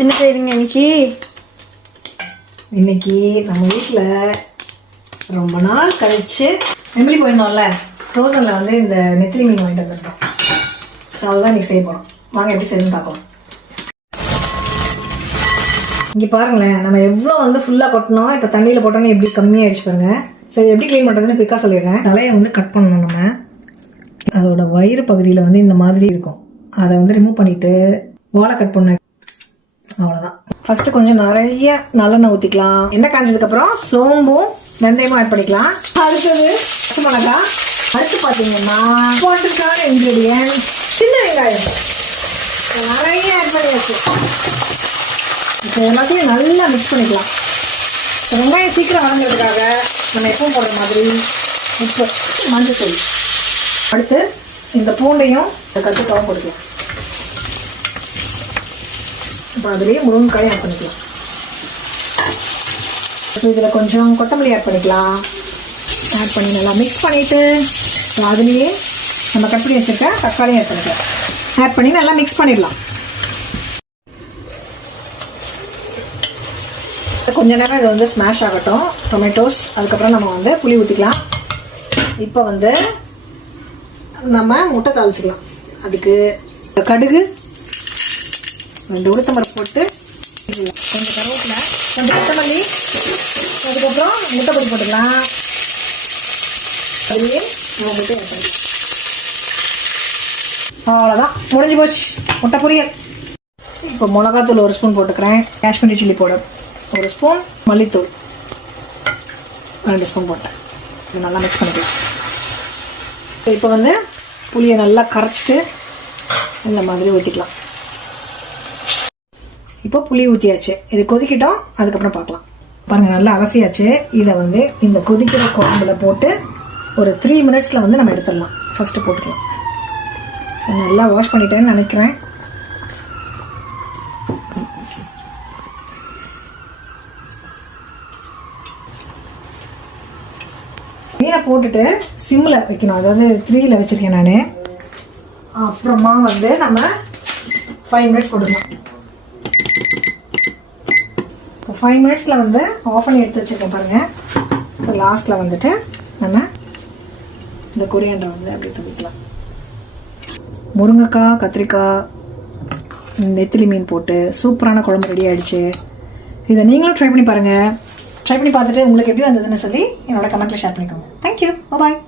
என்ன செய்றீங்க இன்னைக்கு நம்ம வீட்டில் ரொம்ப நாள் கழிச்சு நெம்பிளி போயிருந்தோம்ல, ஃப்ரோசனில் வந்து இந்த நெத்திலி மீன் வாங்கிட்டு வந்துருக்கோம். ஸோ அதுதான் இன்னைக்கு செய்ய போகிறோம். வாங்க எப்படி செய்யணும்னு பார்க்கலாம். இங்கே பாருங்களேன், நம்ம எவ்வளோ வந்து ஃபுல்லாக கொட்டணும், இப்போ தண்ணியில் போட்டோன்னு எப்படி கம்மியாகிடுச்சு பாருங்க. ஸோ இது எப்படி க்ளீன் பண்ணுறதுன்னு பிக்கா சொல்லிடுறேன். தலையை வந்து கட் பண்ணணும். நம்ம அதோட வயிறு பகுதியில் வந்து இந்த மாதிரி இருக்கும், அதை வந்து ரிமூவ் பண்ணிவிட்டு வாழை கட் பண்ண அவ்வளோதான். ஃபர்ஸ்ட் கொஞ்சம் நிறைய நல்லெண்ணெய் ஊற்றிக்கலாம். எண்ணெய் காஞ்சதுக்கப்புறம் சோம்பும் வெந்தயமும் ஆட் பண்ணிக்கலாம். அடுத்தது பச்சை மிளகாய். அடுத்து பார்த்தீங்கன்னா இம்பார்ட்டன்டான இன்க்ரீடியன்ட் சின்ன வெங்காயம் நிறைய ஆட் பண்ணியாச்சு. இப்போ எல்லாத்தையும் நல்லா மிக்ஸ் பண்ணிக்கலாம். வெங்காயம் சீக்கிரம் வளர்ந்ததுக்காக நம்ம எப்பவும் போடுற மாதிரி உப்பு, மஞ்சள். அடுத்து இந்த பூண்டையும் கட்டுக்காவும் கொடுக்கலாம். இப்போ அதுலேயே முருங்கைக்காயும் ஆட் பண்ணிக்கலாம். இப்போ இதில் கொஞ்சம் கொத்தமல்லி ஆட் பண்ணிக்கலாம். ஆட் பண்ணி நல்லா மிக்ஸ் பண்ணிவிட்டு அதுலேயே நம்ம கட் பண்ணி வச்சுருக்க தக்காளியும் ஆட் பண்ணிக்கலாம். ஆட் பண்ணி நல்லா மிக்ஸ் பண்ணிடலாம். கொஞ்ச நேரம் இது வந்து ஸ்மாஷ் ஆகட்டும், டொமேட்டோஸ். அதுக்கப்புறம் நம்ம வந்து புளி ஊற்றிக்கலாம். இப்போ வந்து நம்ம முட்டை தாளிச்சிக்கலாம். அதுக்கு கடுகு, 2 உளுத்தம்பருப்பு போட்டு, கொஞ்சம் கருவேப்பிலை, கொஞ்சம் கொத்தமல்லி, அதுக்கப்புறம் முட்டை பொடி போட்டுக்கலாம். அதுலேயே நம்ம முட்டை எடுத்துக்கலாம். அவ்வளோதான், முடிஞ்சு போச்சு முட்டை பொரியல். இப்போ மிளகாத்தூள் 1 ஸ்பூன் போட்டுக்கிறேன். காஷ்மீரி சில்லி பவுடர் 1 ஸ்பூன், மல்லித்தூள் 2 ஸ்பூன் போட்டேன். இது நல்லா மிக்ஸ் பண்ணிக்கலாம். இப்போ வந்து புளியை நல்லா கரைச்சிட்டு இந்த மாதிரி ஊற்றிக்கலாம். இப்போ புளி ஊற்றியாச்சு. இது கொதிக்கிட்டோம், அதுக்கப்புறம் பார்க்கலாம். பாருங்கள், நல்லா அலசியாச்சு. இதை வந்து இந்த கொதிக்கிற குழம்புல போட்டு ஒரு 3 மினிட்ஸில் வந்து நம்ம எடுத்துடலாம். ஃபஸ்ட்டு போட்டுக்கலாம். ஸோ நல்லா வாஷ் பண்ணிட்டேன்னு நினைக்கிறேன். மீனை போட்டுட்டு சிம்மில் வைக்கணும், அதாவது 3ல் வச்சுருக்கேன் நான். அப்புறமா வந்து நம்ம 5 மினிட்ஸ் போட்டுக்கலாம். இப்போ 5 மினிட்ஸில் வந்து ஆஃப் பண்ணி எடுத்து வச்சுருக்கேன் பாருங்கள். ஸோ லாஸ்ட்டில் வந்துட்டு நம்ம இந்த கொரியாண்டரை வந்து அப்படி தூக்கிக்கலாம். முருங்கைக்காய், கத்திரிக்காய், நெத்திலி மீன் போட்டு சூப்பரான குழம்பு ரெடி ஆகிடுச்சு. இதை நீங்களும் ட்ரை பண்ணி பாருங்கள். ட்ரை பண்ணி பார்த்துட்டு உங்களுக்கு எப்படி வந்ததுன்னு சொல்லி என்னோட கமெண்ட்டில் ஷேர் பண்ணிக்கோங்க. தேங்க்யூ, பாய்.